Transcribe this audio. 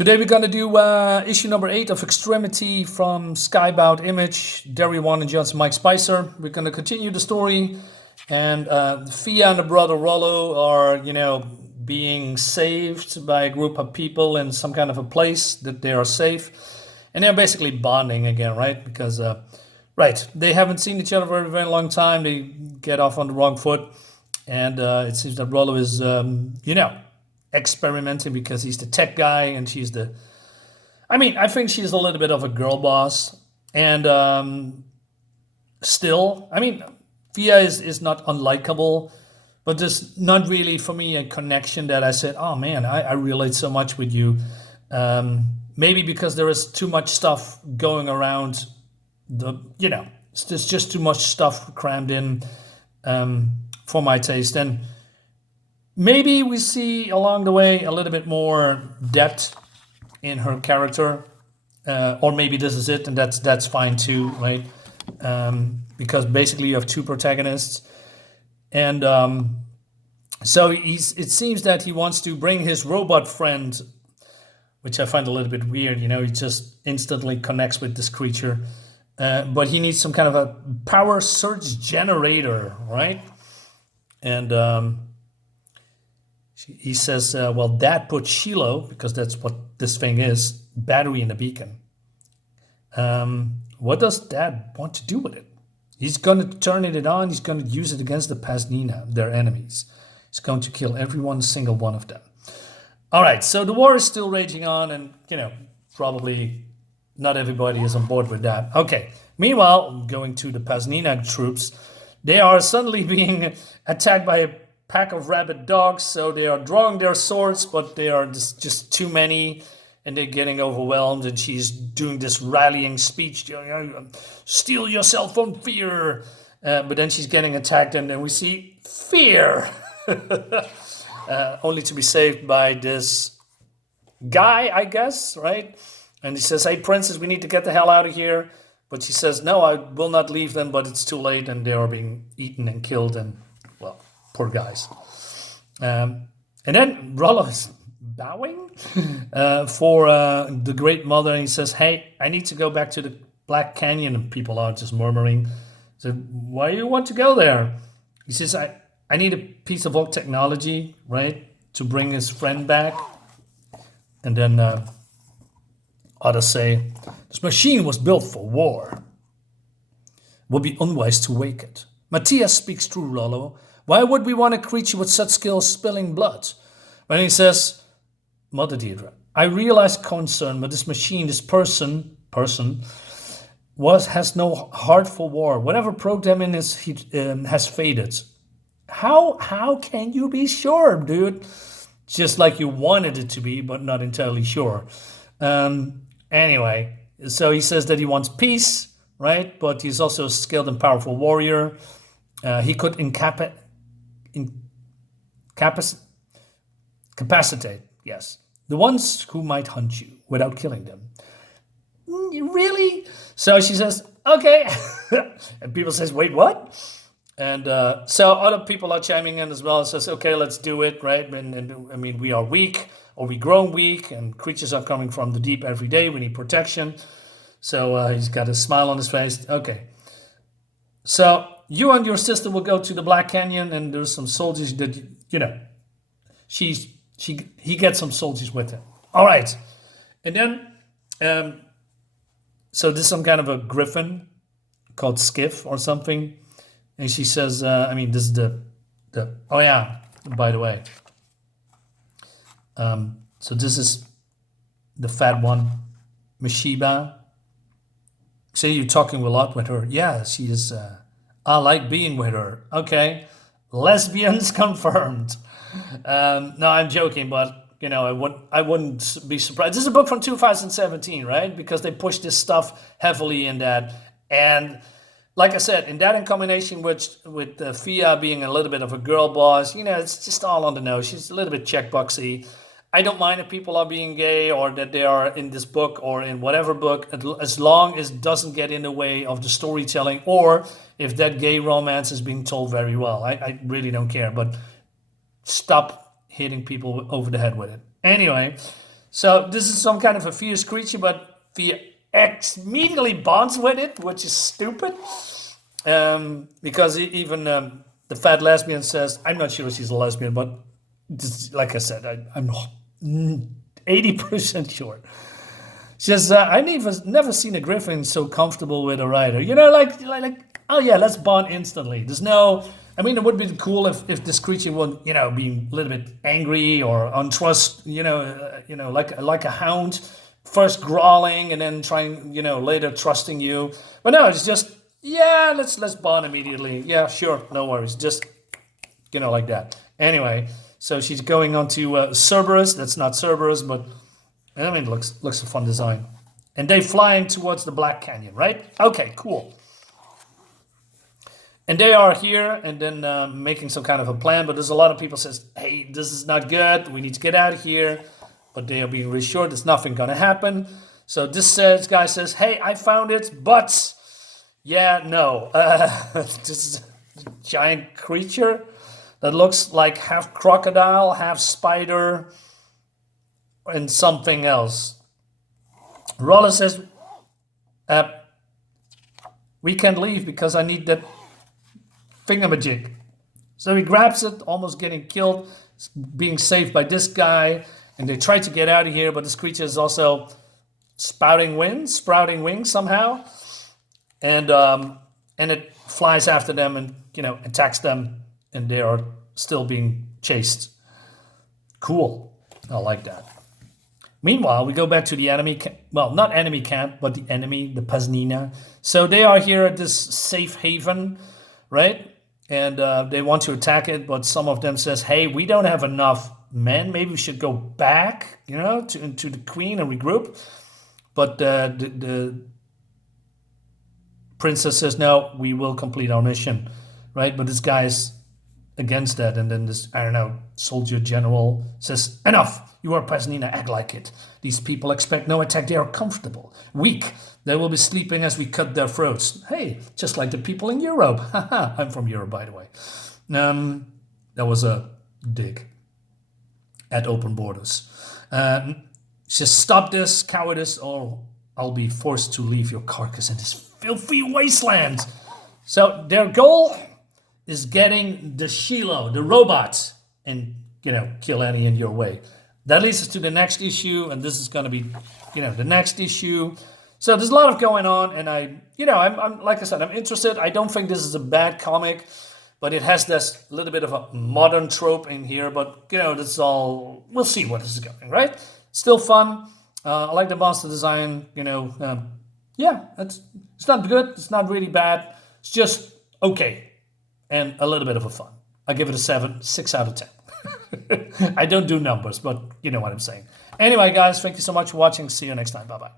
Today we're gonna do issue number 8 of Extremity from Skybound Image, Derry One and Johnson Mike Spicer. We're gonna continue the story, and Fia and the brother Rollo are, being saved by a group of people in some kind of a place that they are safe, and they're basically bonding again, right? Because they haven't seen each other for a very long time. They get off on the wrong foot, and it seems that Rollo is, experimenting because he's the tech guy and she's the... I think she's a little bit of a girl boss. And still, Fia is not unlikable, but there's not really, for me, a connection that I said, oh man, I relate so much with you. Maybe because there is too much stuff going around there's just too much stuff crammed in for my taste. And maybe we see along the way a little bit more depth in her character, or maybe this is it, and that's fine too, right? Because basically you have two protagonists, and so it seems that he wants to bring his robot friend, which I find a little bit weird. He just instantly connects with this creature, but he needs some kind of a power surge generator, right? And he says, well, Dad put Shiloh, because that's what this thing is, battery in the beacon. What does Dad want to do with it? He's going to turn it on. He's going to use it against the Pasnina, their enemies. He's going to kill every single one of them. All right, so the war is still raging on, and, probably not everybody is on board with that. Okay, meanwhile, going to the Pasnina troops, they are suddenly being attacked by a pack of rabid dogs, so they are drawing their swords, but they are just too many, and they're getting overwhelmed, and she's doing this rallying speech, steel yourself from fear, but then she's getting attacked, and then we see fear, only to be saved by this guy, I guess, right? And he says, hey, princess, we need to get the hell out of here, but she says, no, I will not leave them, but it's too late, and they are being eaten and killed, and, well, poor guys. And then Rollo is bowing for the Great Mother. And he says, hey, I need to go back to the Black Canyon. And people are just murmuring. So why do you want to go there? He says, I need a piece of old technology, right, to bring his friend back. And then others say, this machine was built for war. It would be unwise to wake it. Matthias speaks true, Rollo. Why would we want a creature with such skills spilling blood? When he says, Mother Deirdre, I realize concern, but this machine, this person has no heart for war. Whatever programming has faded. How can you be sure, dude? Just like you wanted it to be, but not entirely sure. Anyway, so he says that he wants peace, right? But he's also a skilled and powerful warrior. He could capacitate, yes, the ones who might hunt you without killing them. Really? So she says, okay. And people says, wait, what? And so other people are chiming in as well and says, okay, let's do it, right? And we are weak, or we grow weak, and creatures are coming from the deep every day. We need protection. So he's got a smile on his face. Okay. So you and your sister will go to the Black Canyon, and there's some soldiers that, he gets some soldiers with him. All right. And then, so there's some kind of a griffin called Skiff or something. And she says, this is the oh yeah, by the way. So this is the fat one, Meshiba. Say you're talking a lot with her. Yeah, she is, I like being with her. Okay, lesbians confirmed. No, I'm joking, but I wouldn't be surprised. This is a book from 2017, right? Because they pushed this stuff heavily in that. And like I said, in that in combination with Fia being a little bit of a girl boss, it's just all on the nose. She's a little bit checkboxy. I don't mind if people are being gay or that they are in this book or in whatever book, as long as it doesn't get in the way of the storytelling, or if that gay romance is being told very well. I really don't care, but stop hitting people over the head with it. Anyway, So this is some kind of a fierce creature, but immediately bonds with it, which is stupid. Because even the fat lesbian says, I'm not sure she's a lesbian, but this, like I said, I'm 80% sure. She says, I never seen a griffin so comfortable with a rider. You know, like oh yeah, let's bond instantly. There's no, I mean, it would be cool if this creature would, you know, be a little bit angry or untrust, like a hound, first growling and then trying, later trusting you. But no, it's just, yeah, let's bond immediately. Yeah, sure, no worries. Just, like that. Anyway, so she's going on to Cerberus. That's not Cerberus, but I mean, it looks a fun design. And they flying towards the Black Canyon, right? Okay, cool. And they are here and then making some kind of a plan. But there's a lot of people says, hey, this is not good. We need to get out of here. But they are being reassured there's nothing going to happen. So this guy says, hey, I found it. But, yeah, no. This is a giant creature that looks like half crocodile, half spider, and something else. Roller says, we can't leave because I need that thingamajig. So he grabs it, almost getting killed, being saved by this guy, and they try to get out of here, but this creature is also sprouting wings somehow, and it flies after them and attacks them, and they are still being chased. Cool, I like that. Meanwhile, we go back to the enemy camp. Well, not enemy camp, but the enemy, the Paznina. So they are here at this safe haven, right? And they want to attack it, but some of them says, hey, we don't have enough men. Maybe we should go back, to the queen and regroup. But the princess says, no, we will complete our mission, right? But this guy's against that. And then this, soldier general says, enough. You are Paznina, act like it. These people expect no attack. They are comfortable, weak. They will be sleeping as we cut their throats. Hey, just like the people in Europe. I'm from Europe, by the way. That was a dig at Open Borders. She says, stop this cowardice or I'll be forced to leave your carcass in this filthy wasteland. So their goal is getting the Shiloh, the robot, and, kill any in your way. That leads us to the next issue, and this is going to be, the next issue. So there's a lot of going on, and I'm like I said, I'm interested. I don't think this is a bad comic, but it has this little bit of a modern trope in here. But that's all. We'll see where this is going. Right? Still fun. I like the monster design. Yeah, it's not good. It's not really bad. It's just okay, and a little bit of a fun. I give it a 6 out of 10. I don't do numbers, but you know what I'm saying. Anyway, guys, thank you so much for watching. See you next time. Bye-bye.